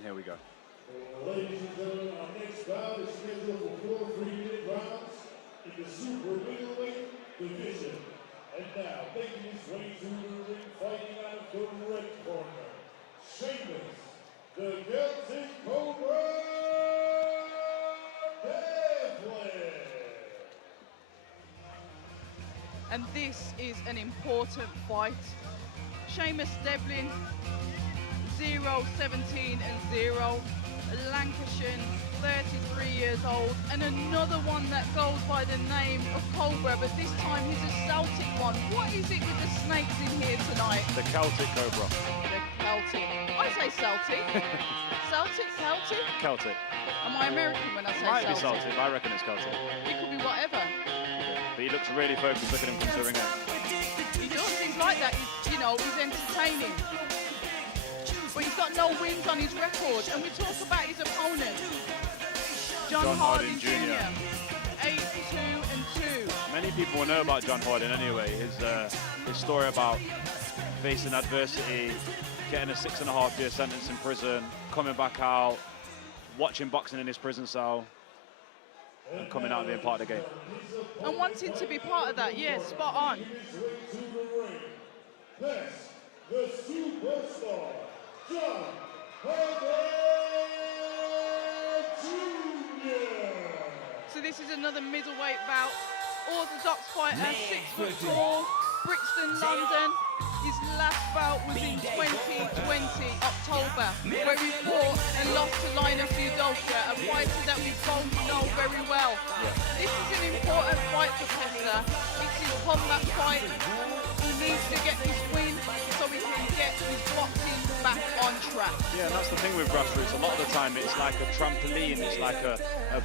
And here we go. Ladies and gentlemen, our next bout is scheduled for 4 3-minute rounds in the super-middleweight division. And now, making his way to the ring, fighting out of the red corner, Seamus Devlin. And this is an important fight. Seamus Devlin, 0-17-0, Lancashire, 33 years old, and another one that goes by the name of Cobra, but this time he's a Celtic one. What is it with the snakes in here tonight? The Celtic Cobra. The Celtic. I say Celtic. Celtic, Celtic? Celtic. Am I American when I say Might Celtic? be Celtic, I reckon it's Celtic. It could be whatever. But he looks really focused. Look at him considering it. He does things like that. You know, he's entertaining. But he's got no wins on his record. And we talk about his opponent, John Harding Jr. 8-2-2. Many people will know about John Harding anyway. His story about facing adversity, getting a 6.5-year sentence in prison, coming back out, watching boxing in his prison cell, and coming out and being part of the game. And wanting to be part of that, yeah, spot on. Next, the superstar, John Harding Jr. So this is another middleweight bout. Orthodox fighter, 6'4", Brixton, London. His last bout was in 2020, October, where he fought and lost to Linus Udosha, a fighter that we both know very well. This is an important fight for Kessler. It's his comeback fight. He needs to get this win so he can get his boxing back on track. Yeah, and that's the thing with grassroots. A lot of the time it's like a trampoline, it's like a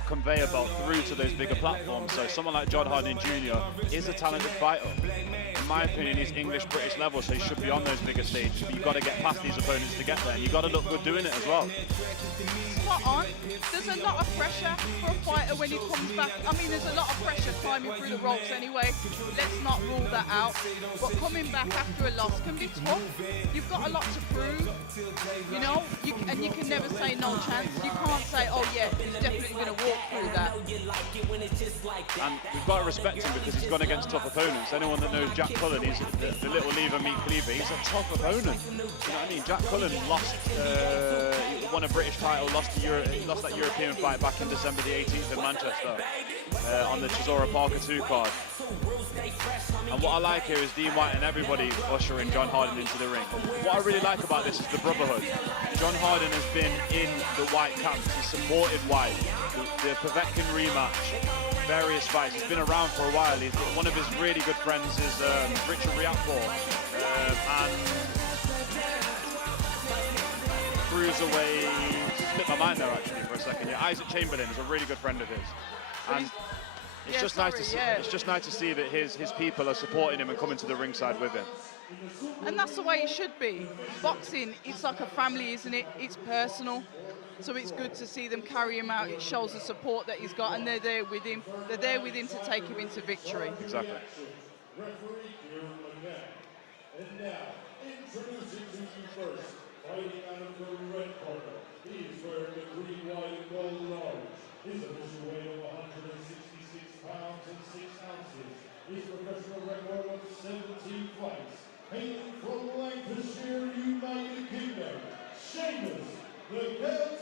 conveyor belt through to those bigger platforms. So someone like John Harding Jr. is a talented fighter. In my opinion, he's English-British level, so he should be on those bigger stages. But you've got to get past these opponents to get there, and you've got to look good doing it as well. Spot on. There's a lot of pressure for a fighter when he comes back. I mean, there's a lot of pressure climbing through the ropes anyway. Let's not rule that out. But coming back after a loss can be tough. You've got a lot to prove, you know, and you can never say no chance. You can't say, oh yeah, he's definitely going to walk through that. And we've got to respect him because he's gone against tough opponents. Anyone that knows Jack Cullen, he's the little lever meat cleaver. He's a tough opponent. You know what I mean? Jack Cullen lost, he won a British title, lost that European fight back in December the 18th in Manchester on the Chisora Parker 2 card. And what I like here is Dean White and everybody ushering John Harding into the ring. What I really like about this is the brotherhood. John Harding has been in the White camps. He's supported White. The Blvckbox rematch, various fights. He's been around for a while. One of his really good friends is Richard Riakpo. And cruiserweight, slipped my mind there actually for a second. Yeah, Isaac Chamberlain is a really good friend of his. And it's just nice to see. It's just nice to see that his people are supporting him and coming to the ringside with him. And that's the way it should be. Boxing, it's like a family, isn't it? It's personal. So it's good to see them carry him out. It shows the support that he's got, and they're there with him. They're there with him to take him into victory. Exactly. And now, introducing to you first, fighting out of the red corner. He's wearing the green, white, and gold orange. His official weight of 166 pounds and 6 ounces. His professional record of 17 fights. Hailing from Lancashire, United Kingdom, Seamus Devlin.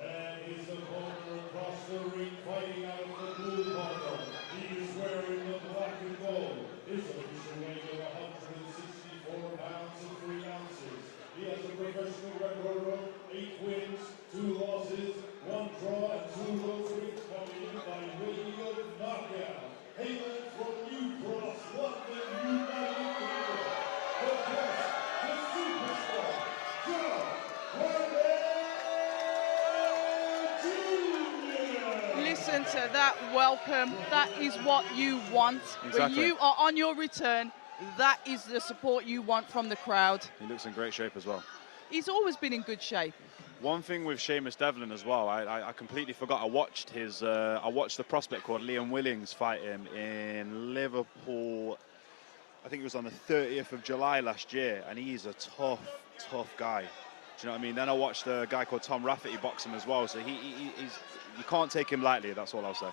And his opponent across the ring, fighting out of the blue corner. He is wearing the black and gold. His official weight of 164 pounds and 3 ounces. He has a professional record of 8 wins, 2 losses, 1 draw, and 2 road wins coming in by way of knockout. Hailing from New Cross, London, United Kingdom. The best, the superstar, John Harding Jr. Listen to that welcome. That is what you want. Exactly. When you are on your return, that is the support you want from the crowd. He looks in great shape as well. He's always been in good shape. One thing with Seamus Devlin as well, I completely forgot. I watched the prospect called Liam Willings fight him in Liverpool. I think it was on the 30th of July last year, and he's a tough guy. Do you know what I mean? Then I watched a guy called Tom Rafferty box him as well, so you can't take him lightly, that's all I'll say.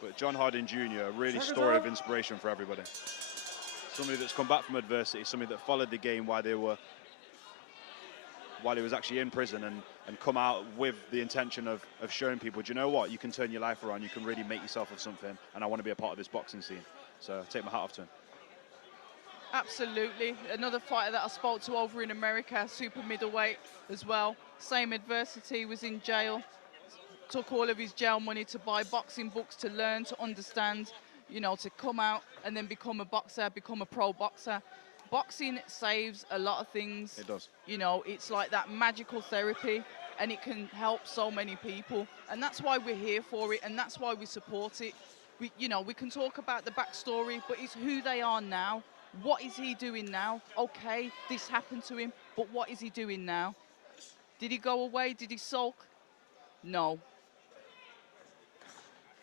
But John Harding Jr., a really story of inspiration for everybody. Somebody that's come back from adversity, somebody that followed the game while he was actually in prison and come out with the intention of showing people, do you know what, you can turn your life around, you can really make yourself of something, and I want to be a part of this boxing scene. So I take my hat off to him. Absolutely. Another fighter that I spoke to over in America, super middleweight as well. Same adversity, was in jail. Took all of his jail money to buy boxing books, to learn, to understand, you know, to come out and then become a boxer, become a pro boxer. Boxing saves a lot of things. It does. You know, it's like that magical therapy, and it can help so many people. And that's why we're here for it, and that's why we support it. You know, we can talk about the backstory, but it's who they are now. What is he doing now? Okay, this happened to him, but what is he doing now? Did he go away? Did he sulk? No.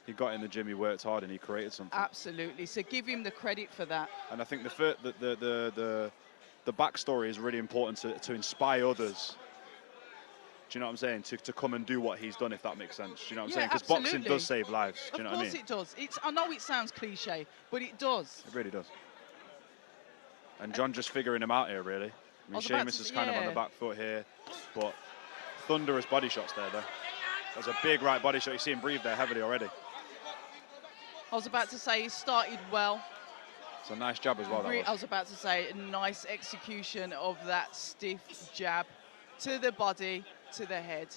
He got in the gym, he worked hard, and he created something. Absolutely. So give him the credit for that. And I think the backstory is really important to inspire others. Do you know what I'm saying? To come and do what he's done, if that makes sense. Do you know what I'm saying? Because boxing does save lives. Do you know what I mean? Of course it does. I know it sounds cliche, but it does. It really does. And John just figuring him out here, really. I mean, Seamus is kind of on the back foot here, but thunderous body shots there, though. There's a big right body shot. You see him breathe there heavily already. I was about to say he started well. It's a nice jab as well, that was. I was about to say a nice execution of that stiff jab to the body, to the head.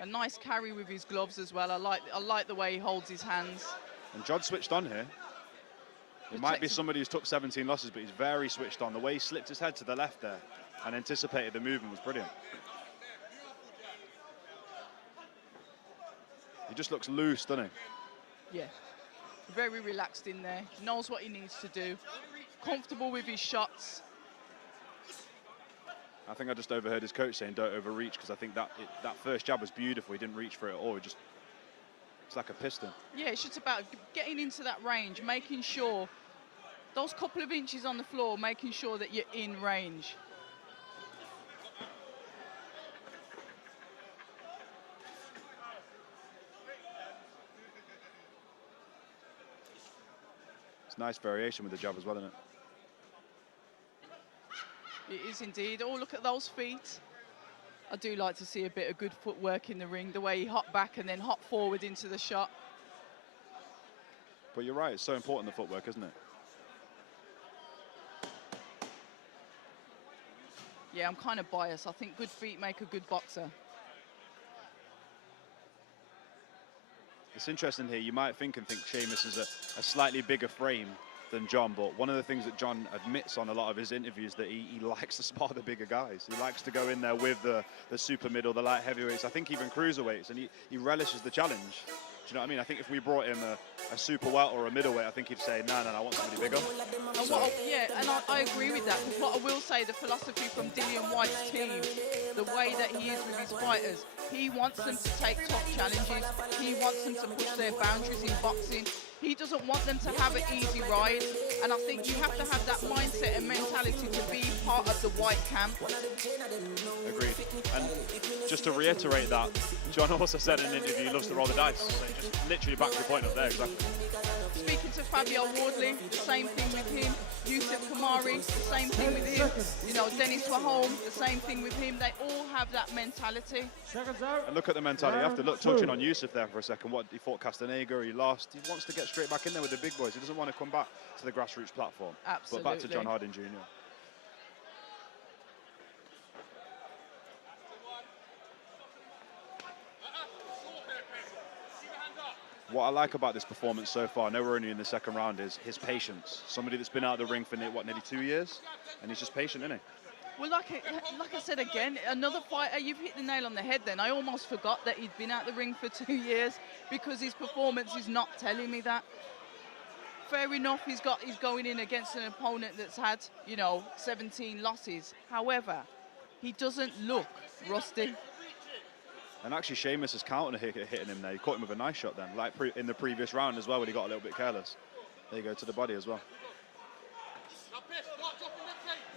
A nice carry with his gloves as well. I like the way he holds his hands. And John switched on here. It might be somebody who's took 17 losses, but he's very switched on. The way he slipped his head to the left there and anticipated the movement was brilliant. He just looks loose, doesn't he? Yeah, very relaxed in there. Knows what he needs to do. Comfortable with his shots. I think I just overheard his coach saying don't overreach, because I think that first jab was beautiful. He didn't reach for it at all. It's like a piston. Yeah, it's just about getting into that range, making sure those couple of inches on the floor, making sure that you're in range. It's nice variation with the jab as well, isn't it? It is indeed. Oh, look at those feet. I do like to see a bit of good footwork in the ring, the way he hopped back and then hopped forward into the shot. But you're right, it's so important, the footwork, isn't it? Yeah, I'm kind of biased. I think good feet make a good boxer. It's interesting here. You might think Seamus is a slightly bigger frame than John, but one of the things that John admits on a lot of his interviews that he likes to spar the bigger guys. He likes to go in there with the super middle, the light heavyweights, I think even cruiserweights, and he relishes the challenge. Do you know what I mean? I think if we brought him a super welter or a middleweight, I think he'd say, no, I want somebody bigger. And I agree with that. Because what I will say, the philosophy from Dillian White's team, the way that he is with his fighters, he wants them to take top challenges. He wants them to push their boundaries in boxing. He doesn't want them to have an easy ride. And I think you have to have that mindset and mentality to be part of the White camp. Agreed. And just to reiterate that, John also said in an interview he loves to roll the dice. So just literally back your point up there, exactly. Speaking to Fabio Wardley, the same thing with him. Yusuf Kamari, the same thing with him. You know, Dennis Wahome, the same thing with him. They all have that mentality. And look at the mentality. You have to look, touching on Yusuf there for a second. What he fought Castaneda, he lost. He wants to get straight back in there with the big boys. He doesn't want to come back to the grassroots platform. Absolutely. But back to John Harding Jr. What I like about this performance so far, I know we're only in the second round, is his patience. Somebody that's been out of the ring for, nearly 2 years? And he's just patient, isn't he? Well, like I said again, another fighter, you've hit the nail on the head then. I almost forgot that he'd been out the ring for 2 years because his performance is not telling me that. fair enough, he's going in against an opponent that's had, you know, 17 losses. However, he doesn't look rusty. And actually, Seamus is hitting him there. He caught him with a nice shot then, like in the previous round as well, when he got a little bit careless. There you go, to the body as well.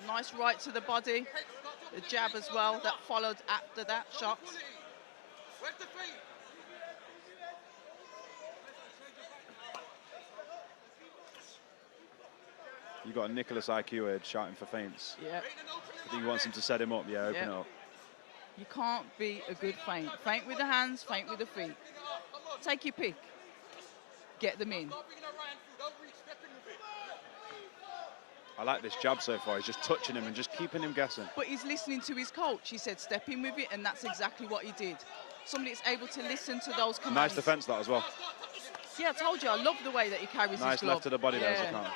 Nice right to the body. The jab as well that followed after that shot. You got a Nicholas IQ head shouting for feints. Yeah. I think he wants him to set him up. Yeah, open it up. You can't be a good feint. Feint with the hands, feint with the feet. Take your pick. Get them in. I like this jab so far. He's just touching him and just keeping him guessing. But he's listening to his coach. He said step in with it, and that's exactly what he did. Somebody that's able to listen to those commands. Nice defense that as well. Yeah, I told you, I love the way that he carries his glove. Nice left to the body there as a counter.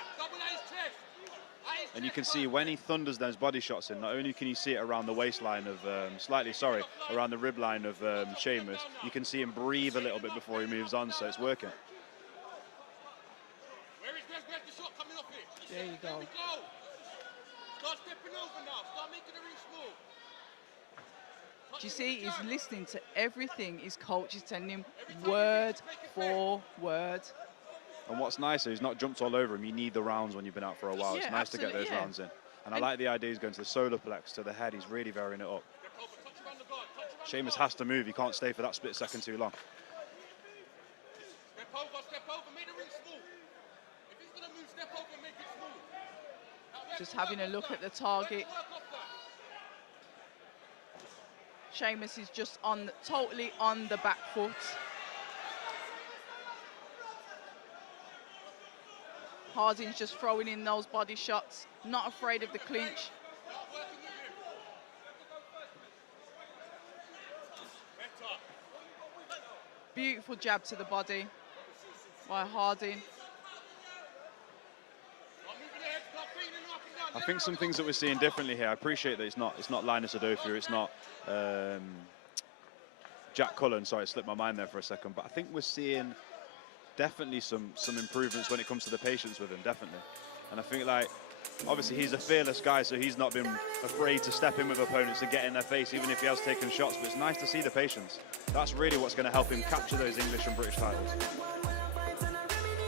And you can see when he thunders those body shots in, not only can you see it around the waistline of, around the rib line of Seamus, you can see him breathe a little bit before he moves on, so it's working. There you go. Start stepping over now. Start making the ring small. Do you see, he's listening to everything his coach is telling him, word for word. And what's nicer, he's not jumped all over him. You need the rounds when you've been out for a while. Yeah, it's nice to get those rounds in. And I like the idea he's going to the solar plex, to the head. He's really varying it up. Seamus has to move. He can't stay for that split second too long. Step over, make the ring small. If he's going to move, step over, make it small. Just having a look at the target. Seamus is just totally on the back foot. Harding's just throwing in those body shots, not afraid of the clinch. Beautiful jab to the body by Harding. I think some things that we're seeing differently here. I appreciate that it's not Linus Adofia, it's not Jack Cullen. Sorry, it slipped my mind there for a second. But I think we're seeing definitely some improvements when it comes to the patience with him, definitely. And I think, like, obviously he's a fearless guy, so he's not been afraid to step in with opponents and get in their face, even if he has taken shots. But it's nice to see the patience. That's really what's going to help him capture those English and British titles.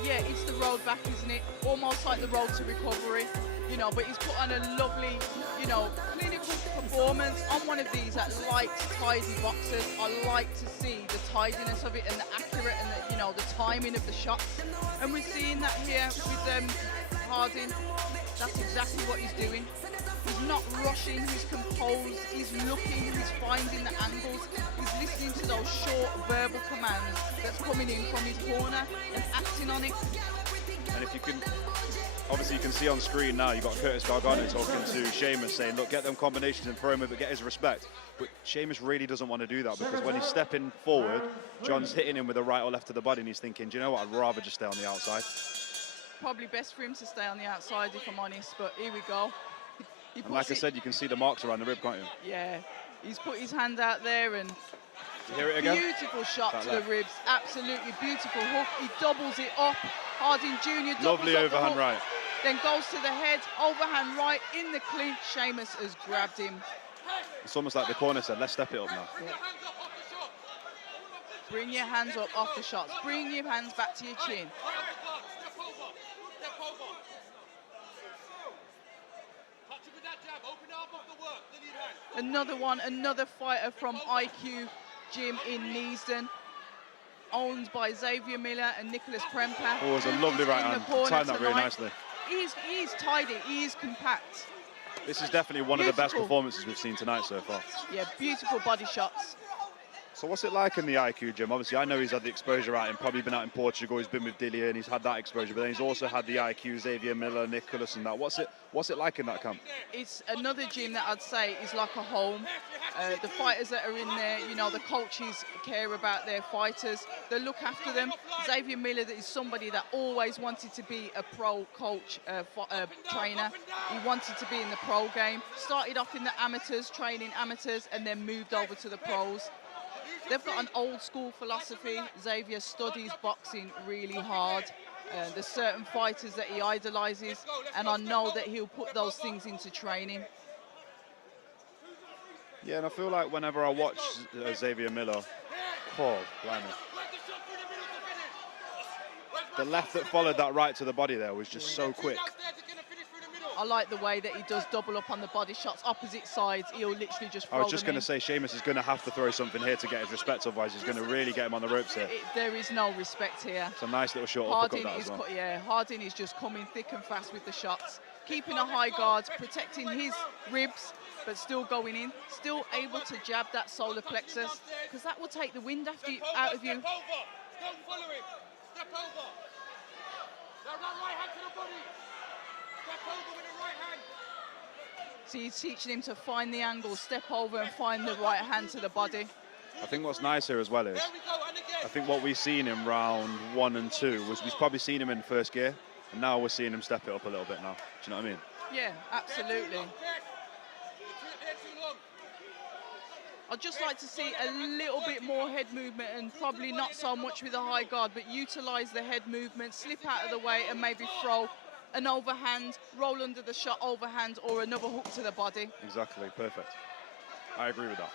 Yeah, it's the road back, isn't it? Almost like the road to recovery, you know, but he's put on a lovely, you know, clinical performance on one of these that light, tidy boxes. I like to see the tidiness of it and the accurate and the, you know, the timing of the shots. And we're seeing that here with Harding. That's exactly what he's doing. He's not rushing, he's composed, he's looking, he's finding the angles, he's listening to those short verbal commands that's coming in from his corner and acting on it. And if you can, obviously you can see on screen now, you've got Curtis Gargano talking to Seamus saying, look, get them combinations and throw him, but get his respect. But Seamus really doesn't want to do that, because when he's stepping forward, John's hitting him with a right or left to the body, and he's thinking, do you know what, I'd rather just stay on the outside. Probably best for him to stay on the outside, if I'm honest, but here we go. And like I said, you can see the marks around the rib, can't you? Yeah, he's put his hand out there and you hear it again? Beautiful shot to the ribs, absolutely beautiful hook. He doubles it up. Harding Jr. doubles Lovely up overhand the hook, right. then goes to the head, overhand right in the clinch. Seamus has grabbed him. It's almost like the corner said, let's step it up now. Yeah. Bring your hands up off the shots. Bring your hands back to your chin. Another one, another fighter from IQ Gym in Neasden, owned by Xavier Miller and Nicholas Prempa. Oh, it's a lovely right hand. Timed that really nicely. He's tidy, he is compact. This is definitely one of the best performances we've seen tonight so far. Yeah, beautiful body shots. So what's it like in the IQ Gym? Obviously, I know he's had the exposure out and probably been out in Portugal. He's been with Dilia and he's had that exposure, but then he's also had the IQ, Xavier Miller, Nicholas and that. What's it like in that camp? It's another gym that I'd say is like a home. The fighters that are in there, you know, the coaches care about their fighters. They look after them. Xavier Miller is somebody that always wanted to be a pro coach, trainer. He wanted to be in the pro game. Started off in the amateurs, training amateurs, and then moved over to the pros. They've got an old school philosophy. Xavier studies boxing really hard. There's certain fighters that he idolizes, and I know that he'll put those things into training. Yeah, and I feel like whenever I watch Xavier Miller, oh, blimey. The left that followed that right to the body there was just so quick. I like the way that he does double up on the body shots, opposite sides. He'll literally just throw I was just them going to say, Seamus is going to have to throw something here to get his respect, otherwise he's going to really get him on the ropes here. There is no respect here. It's a nice little short Harding uppercut that as well. Harding is just coming thick and fast with the shots, keeping a high guard, protecting his ribs, but still going in, still able to jab that solar plexus, because that will take the wind out of you. Step over. Don't follow it. Step over. Now right hand to the body. Step over with the right hand. So he's teaching him to find the angle, step over and find the right hand to the body. I think what's nice here as well is, I think what we've seen in round 1 and 2 was we've probably seen him in first gear, and now we're seeing him step it up a little bit now. Do you know what I mean? Yeah, absolutely. I'd just like to see a little bit more head movement, and probably not so much with a high guard, but utilize the head movement, slip out of the way and maybe throw an overhand, roll under the shot overhand, or another hook to the body. Exactly, perfect. I agree with that.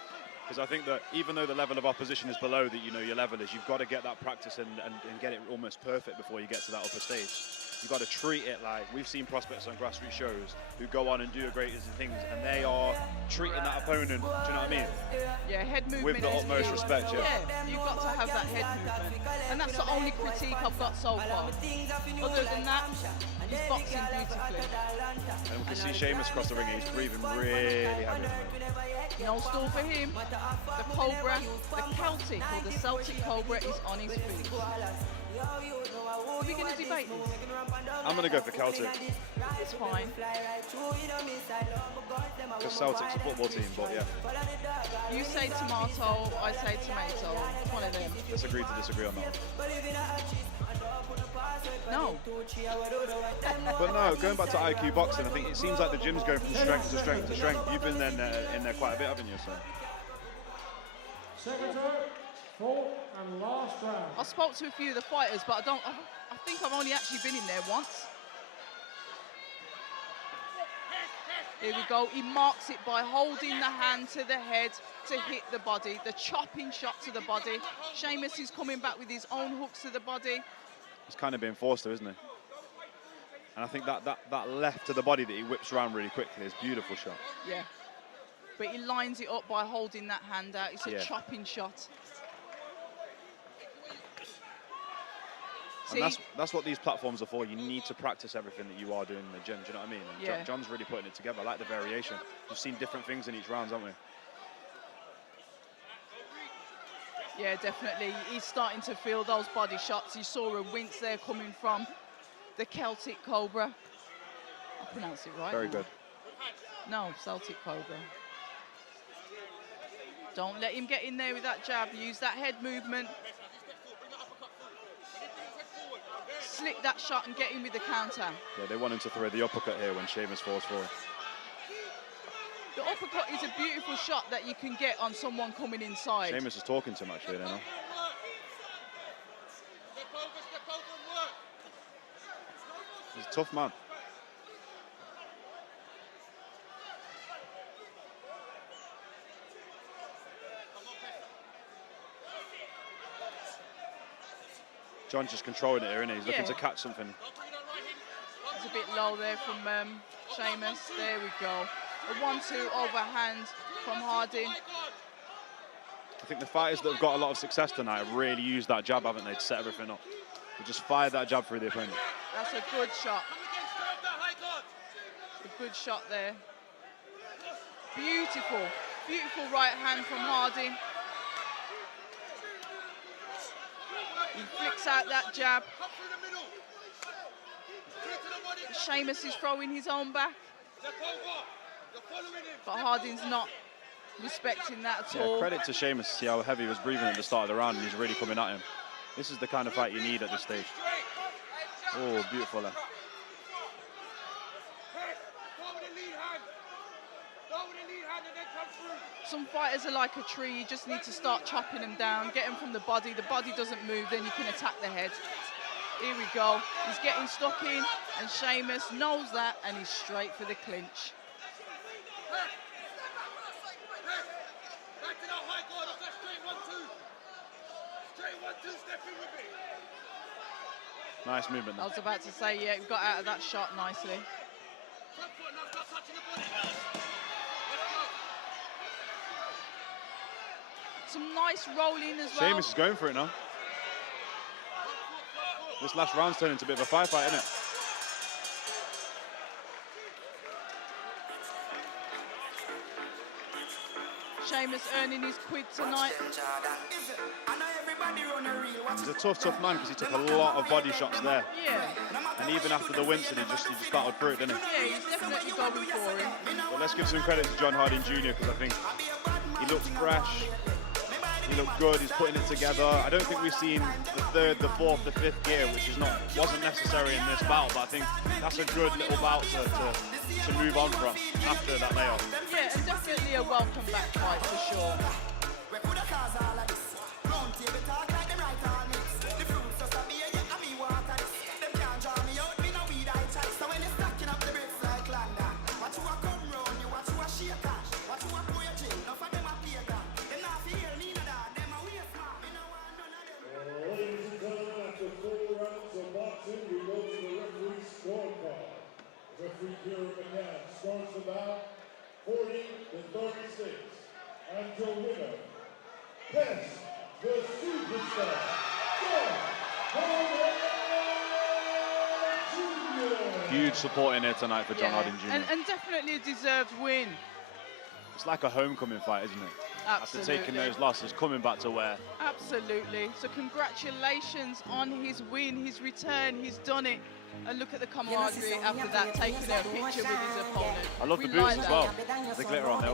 Because I think that even though the level of opposition is below that, you know, your level is, you've got to get that practice and get it almost perfect before you get to that upper stage. You've got to treat it like, we've seen prospects on grassroots shows who go on and do great things, and they are treating that opponent, do you know what I mean? Yeah, head movement with the utmost respect, yeah. Yeah, you've got to have that head movement. And that's the only critique I've got so far. Other than that, he's boxing beautifully. And we can see Seamus across the ring, he's breathing really heavy. No stall for him. The Cobra, the Celtic or the Celtic Cobra is on his feet. Are we going to debate this? I'm going to go for Celtic. It's fine. Because Celtic's a football team, but yeah. You say tomato, I say tomato. It's one of them. Let's agree to disagree on that. No. But no, going back to IQ boxing, I think it seems like the gym's going from strength to strength to strength. You've been in there quite a bit, haven't you, so? Second, fourth and last round. I spoke to a few of the fighters, but I think I've only actually been in there once. Here we go. He marks it by holding the hand to the head to hit the body. The chopping shot to the body. Seamus is coming back with his own hooks to the body. He's kind of being forced to, isn't he? And I think that left to the body that he whips around really quickly is a beautiful shot. Yeah. But he lines it up by holding that hand out. It's a chopping shot. And that's what these platforms are for. You need to practice everything that you are doing in the gym. Do you know what I mean? And yeah. John's really putting it together. I like the variation. We've seen different things in each round, haven't we? Yeah, definitely. He's starting to feel those body shots. You saw a wince there coming from the Celtic Cobra. I pronounced it right. Very good. No, Celtic Cobra. Don't let him get in there with that jab. Use that head movement. Slick that shot and get him with the counter. Yeah, they want him to throw the uppercut here when Seamus falls forward. The uppercut is a beautiful shot that you can get on someone coming inside. Seamus is talking to him actually, you know. He's a tough man. John's just controlling it here, isn't he? He's looking to catch something. It's a bit low there from Seamus. There we go. A 1-2 overhand from Harding. I think the fighters that have got a lot of success tonight have really used that jab, haven't they, to set everything up. They just fired that jab through the opponent. That's a good shot. A good shot there. Beautiful, beautiful right hand from Harding. He flicks out that jab. Seamus is throwing his own back. But Harding's not respecting that at all. Credit to Seamus, see how heavy he was breathing at the start of the round, and he's really coming at him. This is the kind of fight you need at this stage. Oh, beautiful left. Some fighters are like a tree. You just need to start chopping them down, get them from the body. The body doesn't move, then you can attack the head. Here we go. He's getting stuck in, and Seamus knows that, and he's straight for the clinch. Back to that high guard off that straight 1-2. Straight 1-2, step in with me. Nice movement. I was about to say, yeah, we got out of that shot nicely. Front foot, now start touching the body. Let's go. Some nice rolling as well. Seamus is going for it now. This last round's turned into a bit of a firefight, isn't it? Seamus earning his quid tonight. He's a tough man because he took a lot of body shots there. Yeah. And even after the Winston, he just battled through it, didn't he? Yeah, he's definitely going for him. But let's give some credit to John Harding Jr. because I think he looks fresh. He looked good. He's putting it together. I don't think we've seen the third, the fourth, the fifth gear, which wasn't necessary in this bout. But I think that's a good little bout to move on from after that layoff. Yeah, and definitely a welcome back fight for sure. Ladies and gentlemen, after 4 rounds of boxing, we go to the referee's scorecard. Referee Kieran McCann scores the bout 40-36. And your winner, Pest, the Superstar, John Harding Jr. Huge support in here tonight for John Harding Jr. And definitely a deserved win. It's like a homecoming fight, isn't it? Absolutely. After taking those losses, coming back to where? Absolutely. So congratulations on his win, his return. He's done it. And look at the camaraderie after that, taking a picture with his opponent. I love the We boots like as that. well. The glitter on there.